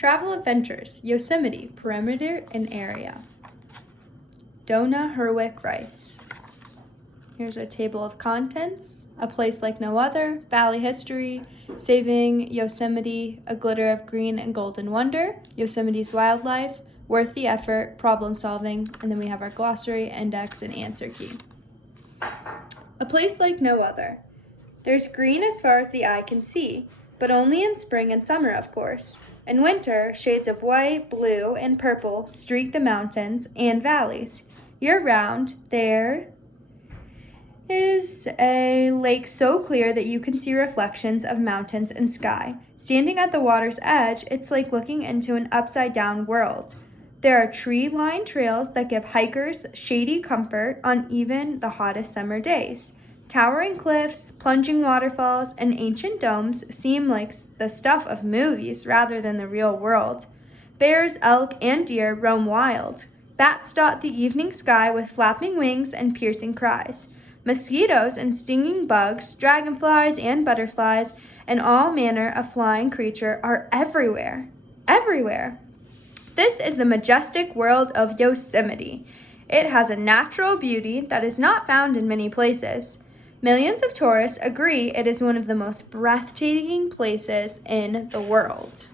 Travel adventures, Yosemite, perimeter and area. Donna Herwick Rice. Here's our table of contents. A place like no other, Valley history, saving Yosemite, a glitter of green and golden wonder, Yosemite's wildlife, worth the effort, problem solving, and then we have our glossary, index, and answer key. A place like no other. There's green as far as the eye can see, but only in spring and summer, of course. In winter, shades of white, blue, and purple streak the mountains and valleys. Year-round, there is a lake so clear that you can see reflections of mountains and sky. Standing at the water's edge, it's like looking into an upside-down world. There are tree-lined trails that give hikers shady comfort on even the hottest summer days. Towering cliffs, plunging waterfalls, and ancient domes seem like the stuff of movies rather than the real world. Bears, elk, and deer roam wild. Bats dot the evening sky with flapping wings and piercing cries. Mosquitoes and stinging bugs, dragonflies and butterflies, and all manner of flying creature are everywhere. Everywhere. This is the majestic world of Yosemite. It has a natural beauty that is not found in many places. Millions of tourists agree it is one of the most breathtaking places in the world.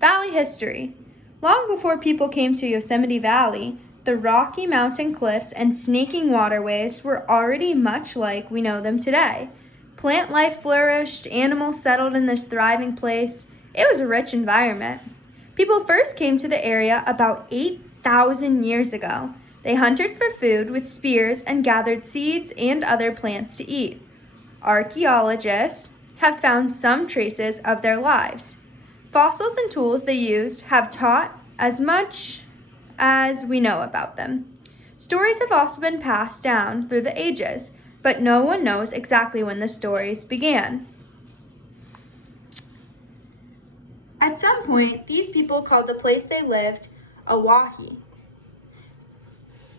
Valley history. Long before people came to Yosemite Valley, the Rocky Mountain cliffs and snaking waterways were already much like we know them today. Plant life flourished, animals settled in this thriving place. It was a rich environment. People first came to the area about 8,000 years ago. They hunted for food with spears and gathered seeds and other plants to eat. Archaeologists have found some traces of their lives. Fossils and tools they used have taught as much as we know about them. Stories have also been passed down through the ages, but no one knows exactly when the stories began. At some point, these people called the place they lived a wahi.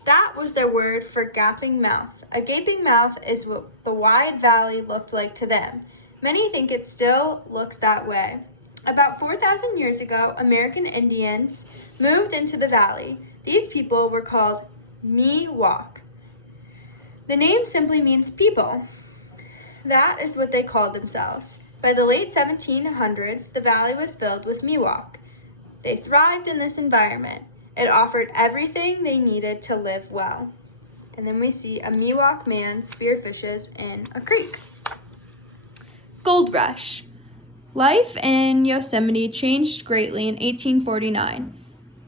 That was their word for gaping mouth. A gaping mouth is what the wide valley looked like to them. Many think it still looks that way. About 4,000 years ago, American Indians moved into the valley. These people were called Miwok. The name simply means people. That is what they called themselves. By the late 1700s, the valley was filled with Miwok. They thrived in this environment. It offered everything they needed to live well. And then we see a Miwok man spearfishes in a creek. Gold Rush. Life in Yosemite changed greatly in 1849.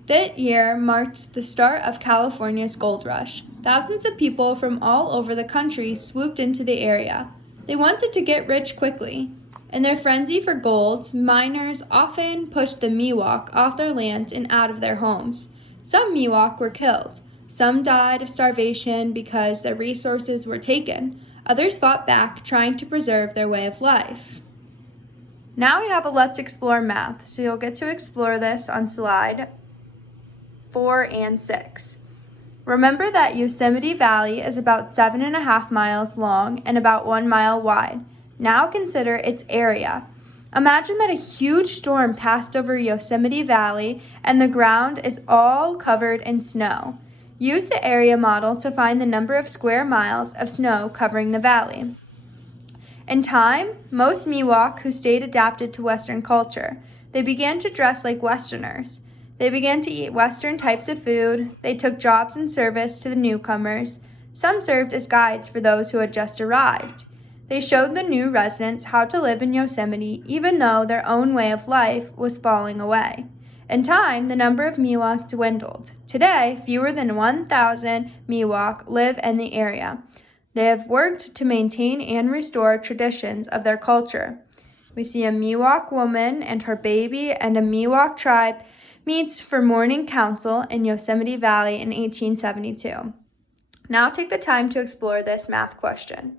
That year marked the start of California's gold rush. Thousands of people from all over the country swooped into the area. They wanted to get rich quickly. In their frenzy for gold, miners often pushed the Miwok off their land and out of their homes. Some Miwok were killed. Some died of starvation because their resources were taken. Others fought back, trying to preserve their way of life. Now we have a Let's Explore math, so you'll get to explore this on slide 4 and 6. Remember that Yosemite Valley is about 7.5 miles long and about 1 mile wide. Now consider its area. Imagine that a huge storm passed over Yosemite Valley and the ground is all covered in snow. Use the area model to find the number of square miles of snow covering the valley. In time, most Miwok who stayed adapted to Western culture. They began to dress like Westerners. They began to eat Western types of food. They took jobs in service to the newcomers. Some served as guides for those who had just arrived. They showed the new residents how to live in Yosemite, even though their own way of life was falling away. In time, the number of Miwok dwindled. Today, fewer than 1,000 Miwok live in the area. They have worked to maintain and restore traditions of their culture. We see a Miwok woman and her baby, and a Miwok tribe meets for morning council in Yosemite Valley in 1872. Now take the time to explore this math question.